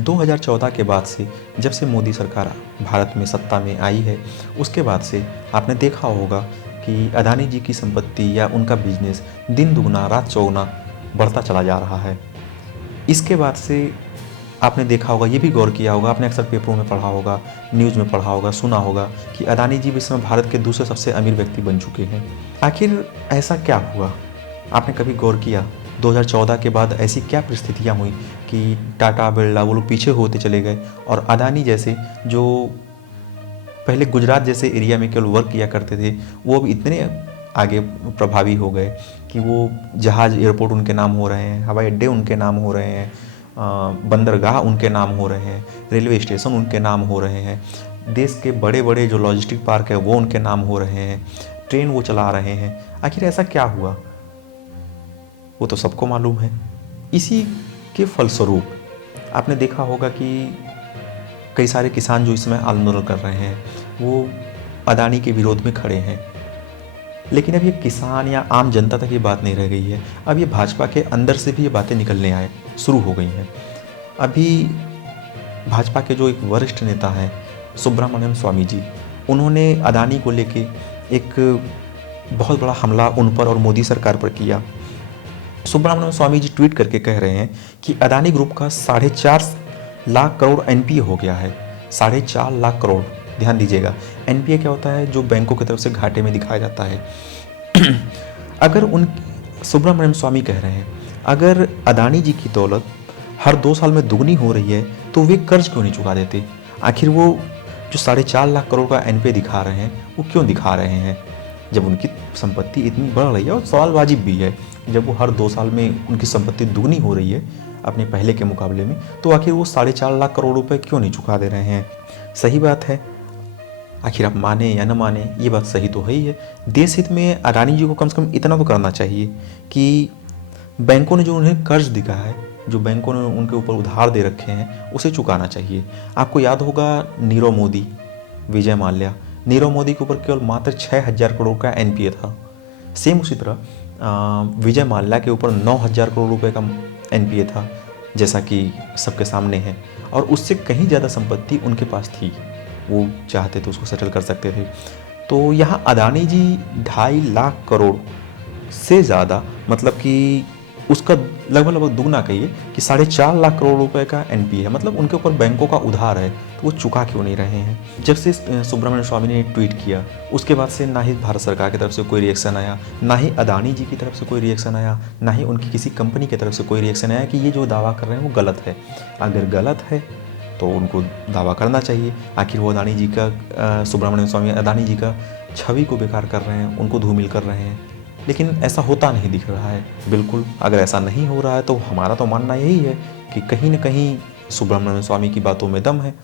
2014 के बाद से, जब से मोदी सरकार भारत में सत्ता में आई है, उसके बाद से आपने देखा होगा कि अदानी जी की संपत्ति या उनका बिजनेस दिन दुगना रात चौगुना बढ़ता चला जा रहा है। इसके बाद से आपने देखा होगा, ये भी गौर किया होगा, आपने अक्सर पेपरों में पढ़ा होगा, न्यूज़ में पढ़ा होगा, सुना होगा कि अदानी जी इस समय भारत के दूसरे सबसे अमीर व्यक्ति बन चुके हैं। आखिर ऐसा क्या हुआ? आपने कभी गौर किया 2014 के बाद ऐसी क्या परिस्थितियाँ हुई कि टाटा, बिरला वो लोग पीछे होते चले गए और अदानी जैसे जो पहले गुजरात जैसे एरिया में केवल वर्क किया करते थे, वो अब इतने आगे प्रभावी हो गए कि वो जहाज़ एयरपोर्ट उनके नाम हो रहे हैं, हवाई अड्डे उनके नाम हो रहे हैं, बंदरगाह उनके नाम हो रहे हैं, रेलवे स्टेशन उनके नाम हो रहे हैं, देश के बड़े बड़े जो लॉजिस्टिक पार्क है वो उनके नाम हो रहे हैं, ट्रेन वो चला रहे हैं। आखिर ऐसा क्या हुआ? वो तो सबको मालूम है। इसी के फलस्वरूप आपने देखा होगा कि कई सारे किसान जो इस समय आंदोलन कर रहे हैं वो अदानी के विरोध में खड़े हैं। लेकिन अब ये किसान या आम जनता तक ये बात नहीं रह गई है, अब ये भाजपा के अंदर से भी ये बातें निकलने शुरू हो गई हैं। अभी भाजपा के जो एक वरिष्ठ नेता हैं सुब्रमण्यम स्वामी जी, उन्होंने अदानी को लेके एक बहुत बड़ा हमला उन पर और मोदी सरकार पर किया। सुब्रमण्यम स्वामी जी ट्वीट करके कह रहे हैं कि अदानी ग्रुप का 4.5 लाख करोड़ एनपीए हो गया है। 4.5 लाख करोड़, ध्यान दीजिएगा। एनपीए क्या होता है? जो बैंकों की तरफ से घाटे में दिखाया जाता है। अगर सुब्रमण्यम स्वामी कह रहे हैं, अगर अदानी जी की दौलत हर 2 साल में दुगनी हो रही है तो वे कर्ज क्यों नहीं चुका देते? आखिर वो जो 4.5 लाख करोड़ का एनपीए दिखा रहे हैं वो क्यों दिखा रहे हैं जब उनकी संपत्ति इतनी बढ़ रही है? और सवाल वाजिब भी है, जब वो हर 2 साल में उनकी संपत्ति दुगनी हो रही है अपने पहले के मुकाबले में, तो आखिर वो 4.5 लाख करोड़ रुपए क्यों नहीं चुका दे रहे हैं? सही बात है, आखिर आप माने या न माने ये बात सही तो है ही है। देश हित में अदानी जी को कम से कम इतना तो करना चाहिए कि बैंकों ने जो उन्हें कर्ज दिया है, जो बैंकों ने उनके ऊपर उधार दे रखे हैं, उसे चुकाना चाहिए। आपको याद होगा नीरव मोदी, विजय माल्या, नीरव मोदी के ऊपर केवल मात्र 6,000 करोड़ का एनपीए था। सेम उसी तरह विजय माल्या के ऊपर 9,000 करोड़ रुपए का एनपीए था, जैसा कि सबके सामने है, और उससे कहीं ज़्यादा संपत्ति उनके पास थी। वो चाहते तो उसको सेटल कर सकते थे। तो यहाँ अदानी जी 2.5 लाख करोड़ से ज़्यादा, मतलब कि उसका लगभग दुगना कहिए कि 4.5 लाख करोड़ रुपए का एनपीए है, मतलब उनके ऊपर बैंकों का उधार है, तो वो चुका क्यों नहीं रहे हैं? जब से सुब्रमण्यम स्वामी ने ट्वीट किया, उसके बाद से ना ही भारत सरकार की तरफ से कोई रिएक्शन आया, ना ही अदानी जी की तरफ से कोई रिएक्शन आया, ना ही उनकी किसी कंपनी की तरफ से कोई रिएक्शन आया कि ये जो दावा कर रहे हैं वो गलत है। अगर गलत है तो उनको दावा करना चाहिए। आखिर वो अदानी जी का सुब्रमण्यम स्वामी अदानी जी का छवि को बेकार कर रहे हैं, उनको धूमिल कर रहे हैं, लेकिन ऐसा होता नहीं दिख रहा है। बिल्कुल, अगर ऐसा नहीं हो रहा है तो हमारा तो मानना यही है कि कहीं न कहीं सुब्रमण्यम स्वामी की बातों में दम है।